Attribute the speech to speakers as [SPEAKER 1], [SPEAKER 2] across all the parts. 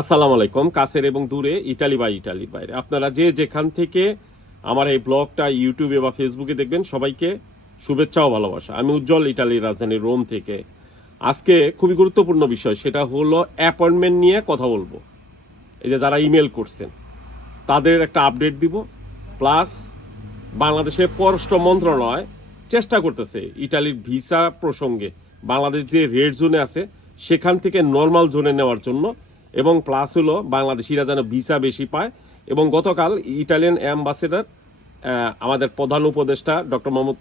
[SPEAKER 1] আসসালামু আলাইকুম, কাছের এবং দূরে, ইটালি বা ইটালির বাইরে। আপনারা যে যেখান থেকে আমার এই ব্লগটা ইউটিউবে বা ফেসবুকে দেখবেন, সবাইকে শুভেচ্ছা ও ভালোবাসা। আমি উজ্জ্বল ইটালির রাজধানী রোম থেকে। আজকে খুবই গুরুত্বপূর্ণ বিষয়, সেটা হলো অ্যাপয়েন্টমেন্ট নিয়ে কথা বলব। এই যে যারা ইমেল করছেন, তাদের একটা আপডেট দিব। প্লাস বাংলাদেশের পররাষ্ট্র মন্ত্রণালয় চেষ্টা করতেছে ইটালির ভিসা প্রসঙ্গে বাংলাদেশ যে রেড জোনে আছে, সেখান থেকে নর্মাল জোনে নেওয়ার জন্য এবং প্লাস হলো বাংলাদেশিরা যেন ভিসা বেশি পায়। এবং গতকাল ইটালিয়ান অ্যাম্বাসেডার আমাদের প্রধান উপদেষ্টা ডক্টর মোহাম্মদ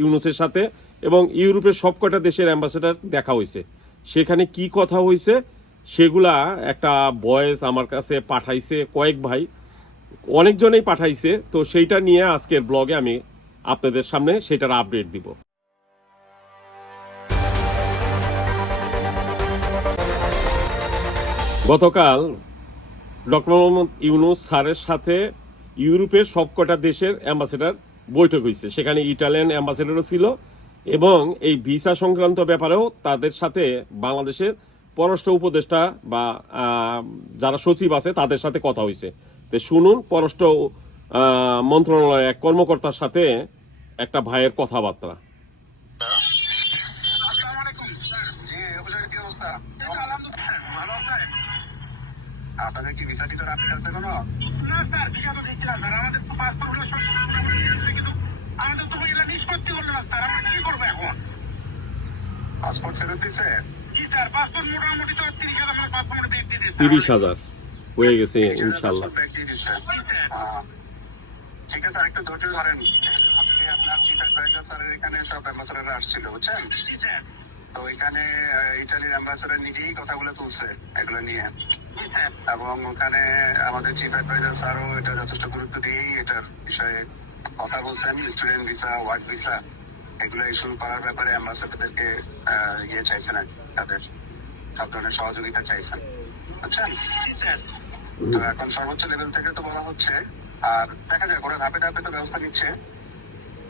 [SPEAKER 1] ইউনুসের সাথে এবং ইউরোপের সবকটা দেশের অ্যাম্বাসেডার দেখা হয়েছে। সেখানে কি কথা হয়েছে সেগুলা একটা ভয়েস আমার কাছে পাঠাইছে, কয়েক ভাই, অনেকজনেই পাঠাইছে। তো সেইটা নিয়ে আজকের ব্লগে আমি আপনাদের সামনে সেটার আপডেট দিব। গতকাল ডক্টর মোহাম্মদ ইউনুস স্যারের সাথে ইউরোপের সবকটা দেশের অ্যাম্বাসেডার বৈঠক হয়েছে। সেখানে ইটালিয়ান অ্যাম্বাসেডারও ছিল এবং এই ভিসা সংক্রান্ত ব্যাপারেও তাদের সাথে বাংলাদেশের পররাষ্ট্র উপদেষ্টা বা যারা সচিব আছে, তাদের সাথে কথা হয়েছে। তো শুনুন, পররাষ্ট্র মন্ত্রণালয়ের এক কর্মকর্তার সাথে একটা ভাইয়ের কথাবার্তা
[SPEAKER 2] আসসালামু আলাইকুম জি অভিযোগ কি অবস্থা ভালো আছেন আপনাদের কি ভিসা আছে কোনো? না স্যার ভিসা তো দিচ্ছি না স্যার। আমাদের তো পাসপোর্ট কিন্তু আমাদের তো এগুলো নিষ্পত্তি করল না স্যার। আমরা কি করব এখন? পাসপোর্ট ফেরত দিছে? জি স্যার পাসপোর্ট মোটামুটি তো তিরিশ হাজার আমার পাসপোর্ট ব্যাগ দিয়ে দিচ্ছে।
[SPEAKER 1] তিরিশ হাজার। হয়ে গেছে ইনশাল্লাহ।
[SPEAKER 2] দিচ্ছে। ঠিক আছে একটু ধৈর্য ধরেন। আপনি আপনার স্যারের এখানে সব অ্যাম্বাসাডাররা আসছিল বুঝছেন? তো এখানে ইটালির অ্যাম্বাসাডার নিজেই কথাগুলো তুলছে এগুলো নিয়ে। এবং ওখানে আমাদের চিফ অ্যাডভাইজার স্যারও এটা যথেষ্ট গুরুত্ব দিয়েই এটার বিষয়ে কথা বলছেন স্টুডেন্ট ভিসা ওয়ার্ক ভিসা এগুলো ইস্যু করার ব্যাপারে অ্যাম্বাসাডারদেরকে ইয়ে চাইছেন আর তাদের সব ধরনের সহযোগিতা চাইছেন বুঝছেন তো এখন সর্বোচ্চ লেভেল থেকে তো বলা হচ্ছে আর দেখা যায় ওরা ধাপে ধাপে তো ব্যবস্থা নিচ্ছে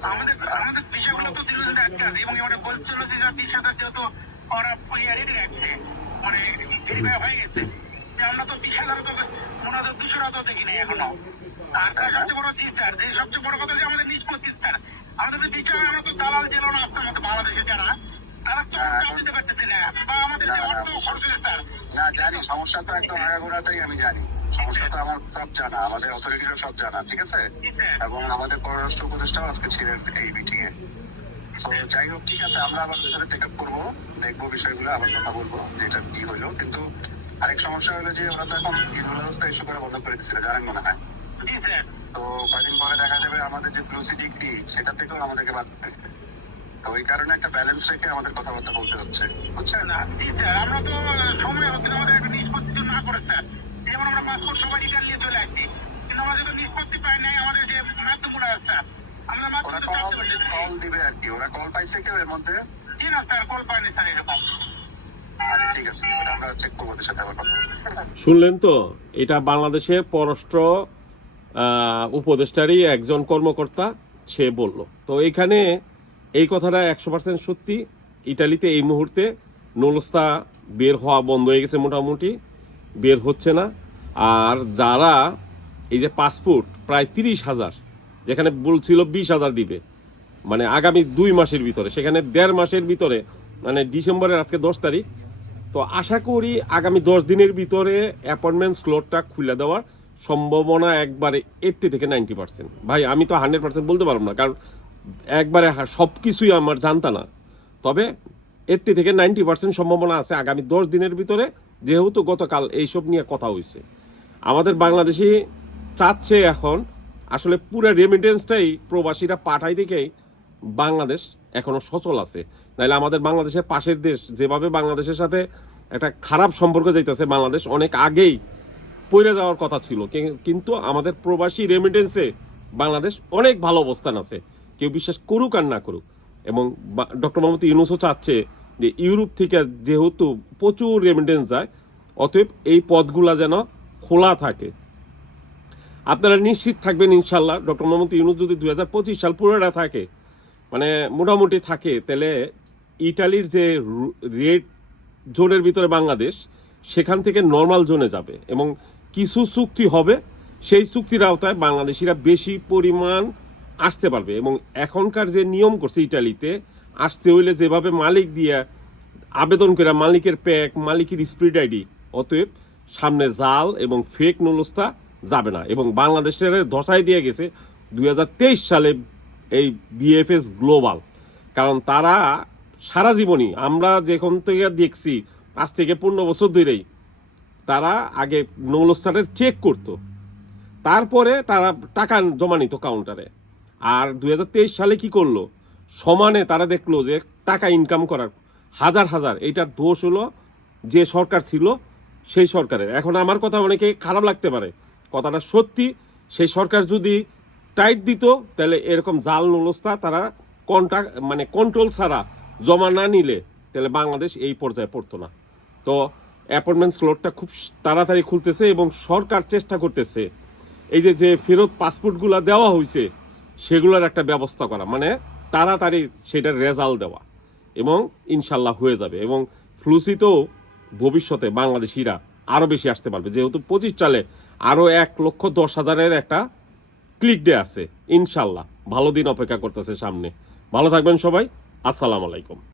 [SPEAKER 2] আমাদের আমাদের বিষয়গুলো তো দিল যে আজকে আছে এবং ওরা বলছিল যে তিরিশ হাজার যেহেতু ওরা মানে হয়ে গেছে আমরা তো বিশ হাজার তো ওনাদের দুশো টাকা দেখিনি এখনও। আর তার সবচেয়ে বড় জিনিস যে সবচেয়ে বড় কথা যে আমাদের নিষ্পত্তি স্যার। আমাদের তো বিষয় আমরা তো দালাল ছিল না আপনার মতো বাংলাদেশে যারা। তারা তো দিতে পারতেছে না। বা আমাদের যে অর্থ খরচ স্যার। না জানি সমস্যা তো একদম আগাগোড়াতেই আমি জানি। সমস্যা তো আমার সব জানা আমাদের অথরিটিরও সব জানা ঠিক আছে? এবং আমাদের পররাষ্ট্র উপদেষ্টাও আজকে ছিলেন এই মিটিং এ তো যাই হোক ঠিক আছে আমরা আবার চেক আপ করব দেখব বিষয়গুলো আবার কথা বলব যে এটা কি হলো। কিন্তু আরেক সমস্যা হলো যে ওরা তো এখন ব্যবস্থা ইস্যু করা বন্ধ করে দিচ্ছিল জানেন মনে হয়। তো কদিন পরে দেখা যাবে আমাদের যে ব্লুসি ডিগ্রি সেটা থেকেও আমাদেরকে বাদ তো ওই কারণে একটা ব্যালেন্স রেখে আমাদের কথাবার্তা বলতে হচ্ছে। বুঝছেন? না আমরা তো সময় হচ্ছে আমাদের একটা নিষ্পত্তি তো না করে স্যার। যেমন আমরা পাসপোর্ট সবাই রিটার্ন নিয়ে চলে আসছি কিন্তু আমাদের তো নিষ্পত্তি পাই নাই আমাদের যে মাধ্যমগুলো আছে আমরা কল দিবে আর কি ওরা কল পাইছে কেউ এর মধ্যে? জি না স্যার কল পাইনি স্যার এরকম।
[SPEAKER 1] শুনলেন তো? এটা বাংলাদেশের পররাষ্ট্র উপদেষ্টারই একজন কর্মকর্তা, সে বলল। তো এখানে এই কথাটা একশো পার্সেন্ট সত্যি। ইটালিতে এই মুহূর্তে নলস্তা বের হওয়া বন্ধ হয়ে গেছে মোটামুটি, বের হচ্ছে না। আর যারা এই যে পাসপোর্ট, প্রায় তিরিশ হাজার, যেখানে বলছিল বিশ হাজার দিবে মানে আগামী দুই মাসের ভিতরে, সেখানে দেড় মাসের ভিতরে মানে ডিসেম্বরের আজকে দশ তারিখ তো আশা করি আগামী দশ দিনের ভিতরে অ্যাপয়েন্টমেন্ট স্লটটা খুলে দেওয়ার সম্ভাবনা একবারে এইটটি থেকে নাইনটি পার্সেন্ট ভাই, আমি তো হান্ড্রেড পার্সেন্ট বলতে পারব না, কারণ একবারে সব কিছুই আমার জানতা না। তবে এইটটি থেকে নাইনটি পার্সেন্ট সম্ভাবনা আছে আগামী দশ দিনের ভিতরে, যেহেতু গতকাল এইসব নিয়ে কথা হয়েছে আমাদের বাংলাদেশি চাচ্ছে এখন, আসলে পুরো রেমিটেন্সটাই প্রবাসীরা পাঠাই দেখেই বাংলাদেশ এখনও সচল আছে। নাহলে আমাদের বাংলাদেশের পাশের দেশ, যেভাবে বাংলাদেশের সাথে একটা খারাপ সম্পর্ক যাইতেছে, বাংলাদেশ অনেক আগেই পড়ে যাওয়ার কথা ছিল। কিন্তু আমাদের প্রবাসী রেমিটেন্সে বাংলাদেশ অনেক ভালো অবস্থান আছে। কেউ বিশ্বাস করুক আর না করুক। এবং ডক্টর মোহাম্মদ ইউনুসও চাচ্ছে যে ইউরোপ থেকে যেহেতু প্রচুর রেমিটেন্স যায়, অতএব এই পথগুলা যেন খোলা থাকে। আপনারা নিশ্চিত থাকবেন ইনশাল্লাহ ডক্টর মোহাম্মদ ইউনুস যদি দুই হাজার পঁচিশ সাল পুরোটা থাকে মানে মোটামুটি থাকে, তাহলে ইটালির যে রেড জোনের ভিতরে বাংলাদেশ, সেখান থেকে নর্মাল জোনে যাবে এবং কিছু চুক্তি হবে, সেই চুক্তির আওতায় বাংলাদেশিরা বেশি পরিমাণ আসতে পারবে এবং এখনকার যে নিয়ম করছে ইটালিতে, আসতে হইলে যেভাবে মালিক দিয়ে আবেদন করে মালিকের প্যাক, মালিকের স্পিড আইডি, অতএব সামনে জাল এবং ফেক নুলস্তা যাবে না এবং বাংলাদেশের ধসাই দিয়ে গেছে দু হাজার তেইশ সালে এই বিএফএস গ্লোবাল কারণ তারা সারা জীবনই আমরা যেখান থেকে দেখছি, আজ থেকে পনেরো বছর ধরেই, তারা আগে নৌলস্তানের চেক করতো। তারপরে তারা টাকা জমা নিত কাউন্টারে আর দু হাজার তেইশ সালে কি করল? সমানে তারা দেখল যে টাকা ইনকাম করার হাজার হাজার এইটার দোষ হলো যে সরকার ছিল সেই সরকারের। এখন আমার কথা অনেকে খারাপ লাগতে পারে। কথাটা সত্যি, সেই সরকার যদি টাইট দিত, তাহলে এরকম জাল নুলস্তা তারা কন্ট্রাক্ট মানে কন্ট্রোল ছাড়া জমা না নিলে তাহলে বাংলাদেশ এই পর্যায়ে পড়তো না। তো অ্যাপয়েন্টমেন্ট স্লটটা খুব তাড়াতাড়ি খুলতেছে এবং সরকার চেষ্টা করতেছে এই যে যে ফেরত পাসপোর্টগুলো দেওয়া হয়েছে সেগুলোর একটা ব্যবস্থা করা। মানে তাড়াতাড়ি সেটার রেজাল্ট দেওয়া এবং ইনশাল্লাহ হয়ে যাবে এবং ফ্লুসিতেও ভবিষ্যতে বাংলাদেশিরা আরও বেশি আসতে পারবে। যেহেতু পঁচিশ চালে আরও এক লক্ষ দশ হাজারের একটা ক্লিক ডে আছে। ইনশাল্লাহ। ভালো দিন অপেক্ষা করতেছে সামনে। ভালো থাকবেন সবাই। আসসালামু আলাইকুম।